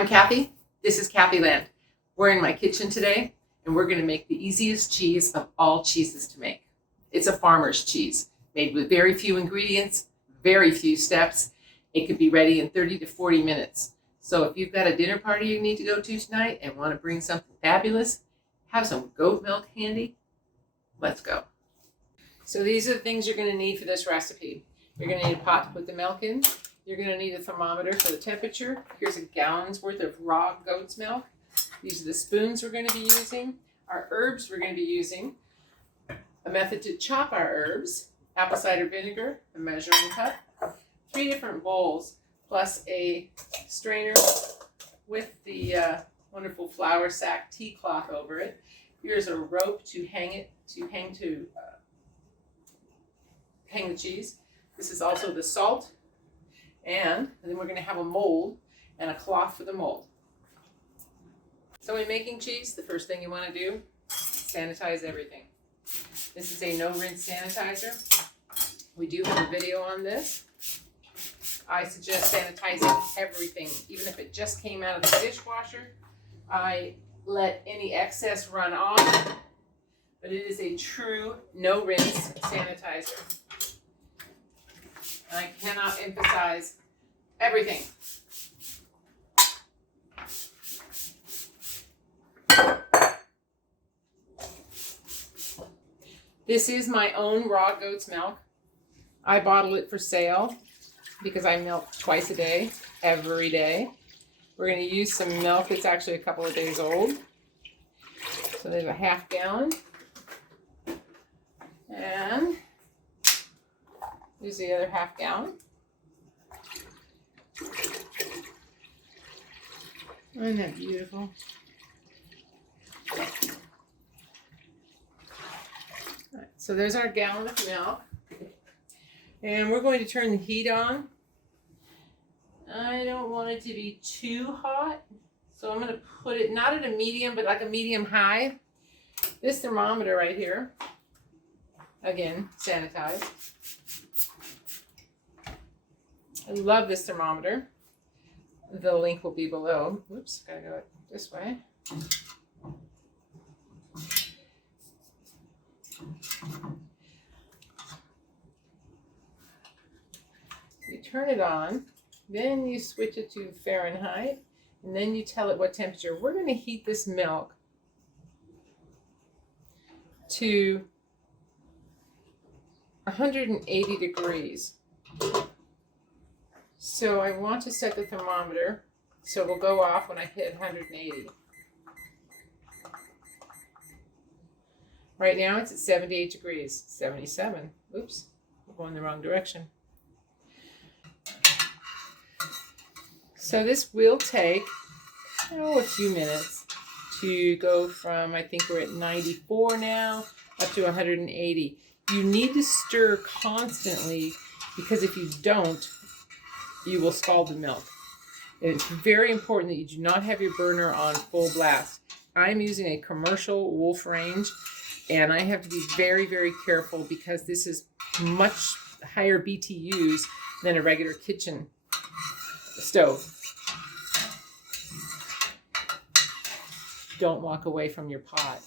I'm Kathy. This is Kathy Land. We're in my kitchen today, and we're going to make the easiest cheese of all cheeses to make. It's a farmer's cheese, made with very few ingredients, very few steps. It could be ready in 30 to 40 minutes. So if you've got a dinner party you need to go to tonight and want to bring something fabulous, have some goat milk handy. Let's go. So these are the things you're going to need for this recipe. You're going to need a pot to put the milk in. You're going to need a thermometer for the temperature. Here's a gallon's worth of raw goat's milk. These are the spoons we're going to be using. Our herbs we're going to be using. A method to chop our herbs. Apple cider vinegar, a measuring cup. 3 different bowls, plus a strainer with the wonderful flour sack tea cloth over it. Here's a rope to hang the cheese. This is also the salt. And then we're going to have a mold and a cloth for the mold. So when making cheese, the first thing you want to do is sanitize everything. This is a no-rinse sanitizer. We do have a video on this. I suggest sanitizing everything, even if it just came out of the dishwasher. I let any excess run off, but it is a true no-rinse sanitizer. And I cannot emphasize everything. This is my own raw goat's milk. I bottle it for sale because I milk twice a day, every day. We're going to use some milk that's actually a couple of days old. So there's a half gallon. And here's the other half gallon. Isn't that beautiful? All right, so there's our gallon of milk. And we're going to turn the heat on. I don't want it to be too hot, so I'm going to put it not at a medium, but like a medium high. This thermometer right here, again, sanitized. I love this thermometer. The link will be below. Oops, gotta go this way. You turn it on, then you switch it to Fahrenheit, and then you tell it what temperature. We're going to heat this milk to 180 degrees. So I want to set the thermometer so it will go off when I hit 180. Right now it's at 78 degrees, 77. Oops, I'm going the wrong direction. So this will take, a few minutes to go from, I think we're at 94 now, up to 180. You need to stir constantly because if you don't, you will scald the milk. And it's very important that you do not have your burner on full blast. I'm using a commercial Wolf range, and I have to be very, very careful because this is much higher BTUs than a regular kitchen stove. Don't walk away from your pot.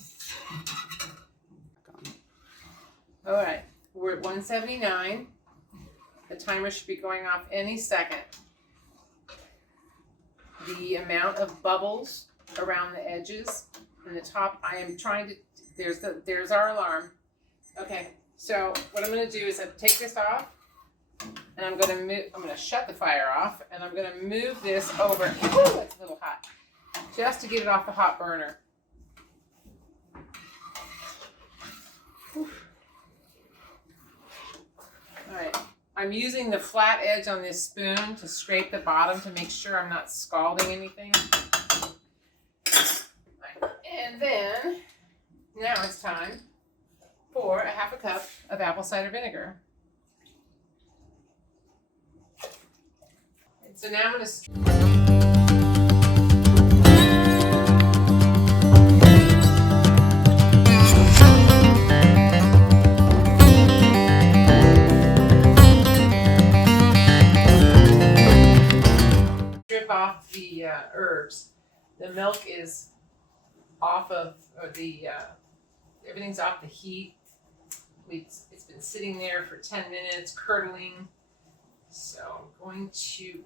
All right, we're at 179. The timer should be going off any second. The amount of bubbles around the edges and the top, I am trying to, there's our alarm. Okay, so what I'm going to do is take this off, and I'm going to shut the fire off, and I'm going to move this over. Ooh, that's a little hot. Just to get it off the hot burner. Oof. All right. I'm using the flat edge on this spoon to scrape the bottom to make sure I'm not scalding anything. And then, now it's time for a half a cup of apple cider vinegar. And so now I'm going to off the herbs. The milk is off of everything's off the heat. It's been sitting there for 10 minutes, curdling. So I'm going to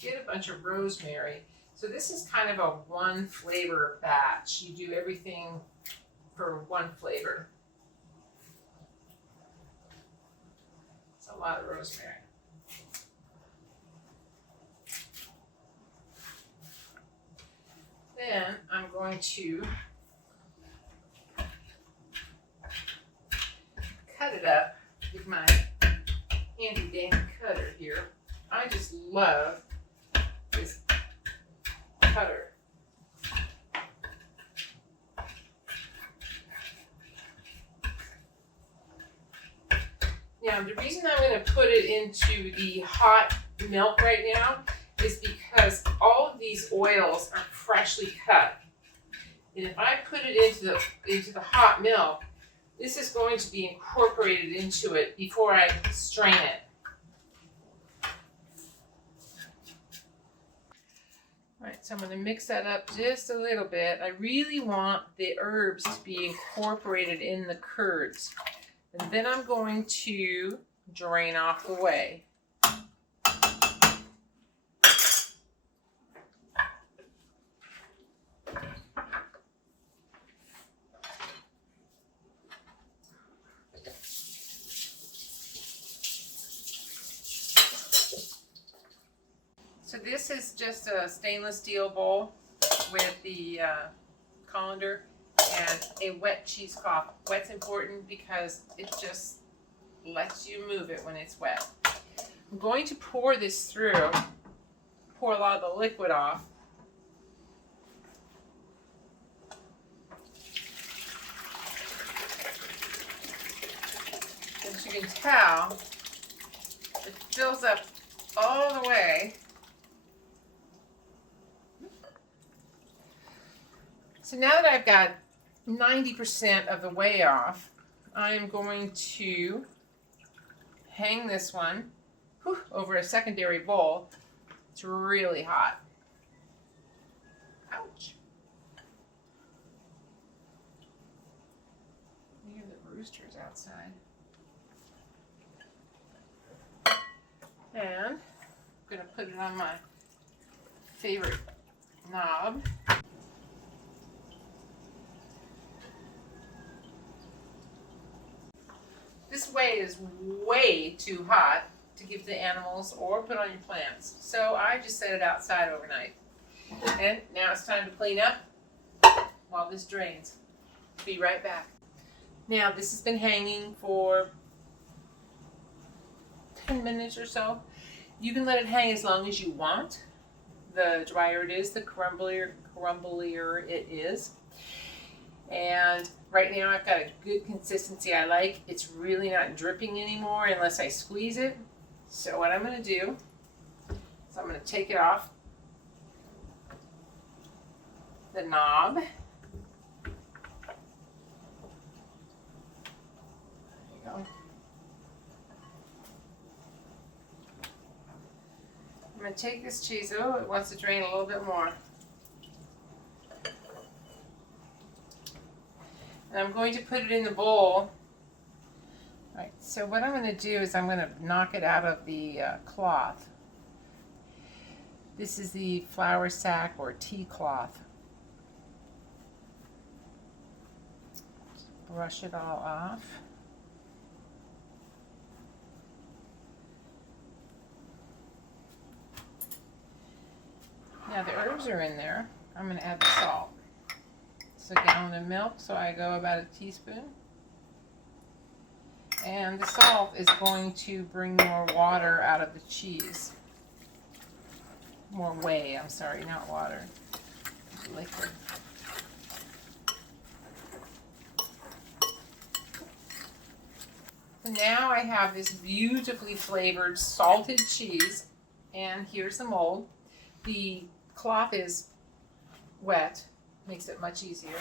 get a bunch of rosemary. So this is kind of a one flavor batch. You do everything for one flavor. It's a lot of rosemary. Then I'm going to cut it up with my handy dandy cutter here. I just love this cutter. Now, the reason I'm going to put it into the hot milk right now is because all of these oils are freshly cut. And if I put it into the hot milk, this is going to be incorporated into it before I strain it. All right, so I'm going to mix that up just a little bit. I really want the herbs to be incorporated in the curds. And then I'm going to drain off the whey. So this is just a stainless steel bowl with the colander and a wet cheesecloth. Wet's important because it just lets you move it when it's wet. I'm going to pour this through, pour a lot of the liquid off. As you can tell, it fills up all the way. So now that I've got 90% of the whey off, I'm going to hang this one over a secondary bowl. It's really hot. Ouch. I hear the roosters outside. And I'm going to put it on my favorite knob. This whey is way too hot to give to animals or put on your plants. So I just set it outside overnight. And now it's time to clean up while this drains. Be right back. Now this has been hanging for 10 minutes or so. You can let it hang as long as you want. The drier it is, the crumblier it is. And right now I've got a good consistency I like. It's really not dripping anymore unless I squeeze it. So what I'm going to do is I'm going to take it off the knob. There you go. I'm going to take this cheese. Oh, it wants to drain a little bit more. And I'm going to put it in the bowl. All right, so what I'm going to do is I'm going to knock it out of the cloth. This is the flour sack or tea cloth. Just brush it all off. Now the herbs are in there. I'm going to add the salt. A gallon of milk, so I go about a teaspoon. And the salt is going to bring more water out of the cheese. More whey, I'm sorry, not water. Liquid. So now I have this beautifully flavored salted cheese, and here's the mold. The cloth is wet. Makes it much easier.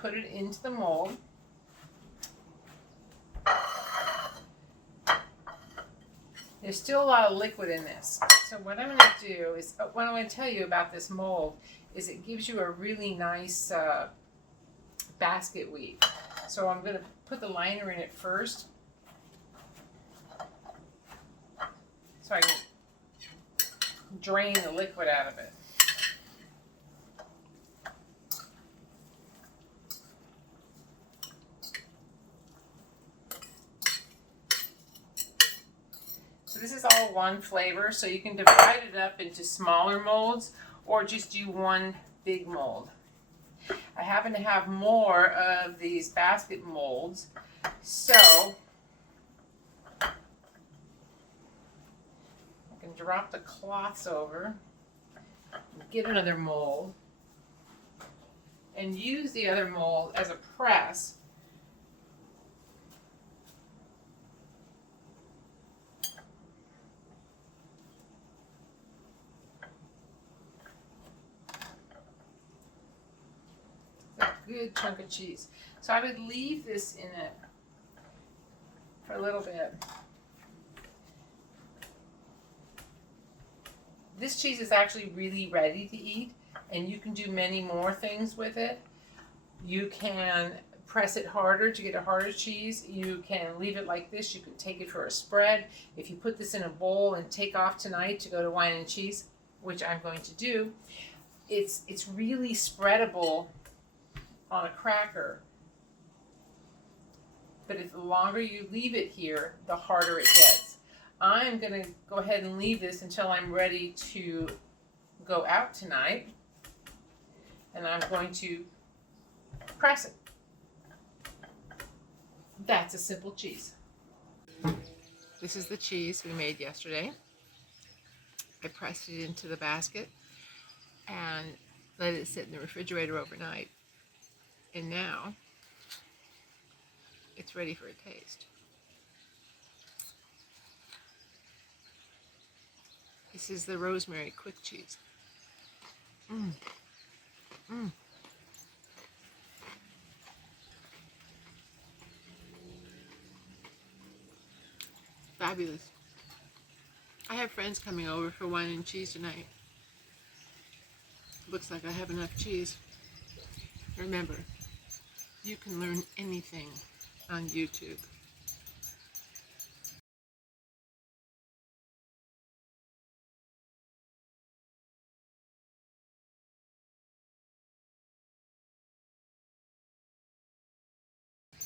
Put it into the mold. There's still a lot of liquid in this. So what I'm going to do is, what I'm going to tell you about this mold is it gives you a really nice basket weave. So I'm going to put the liner in it first, so I can drain the liquid out of it. So this is all one flavor, so you can divide it up into smaller molds or just do one big mold. I happen to have more of these basket molds, so I can drop the cloths over, get another mold, and use the other mold as a press. Good chunk of cheese. So I would leave this in it for a little bit. This cheese is actually really ready to eat, and you can do many more things with it. You can press it harder to get a harder cheese. You can leave it like this. You can take it for a spread. If you put this in a bowl and take off tonight to go to wine and cheese, which I'm going to do, it's really spreadable on a cracker, but the longer you leave it here, the harder it gets. I'm going to go ahead and leave this until I'm ready to go out tonight, and I'm going to press it. That's a simple cheese. This is the cheese we made yesterday. I pressed it into the basket and let it sit in the refrigerator overnight. And now it's ready for a taste. This is the rosemary quick cheese. Fabulous. I have friends coming over for wine and cheese tonight. Looks like I have enough cheese. Remember, you can learn anything on YouTube.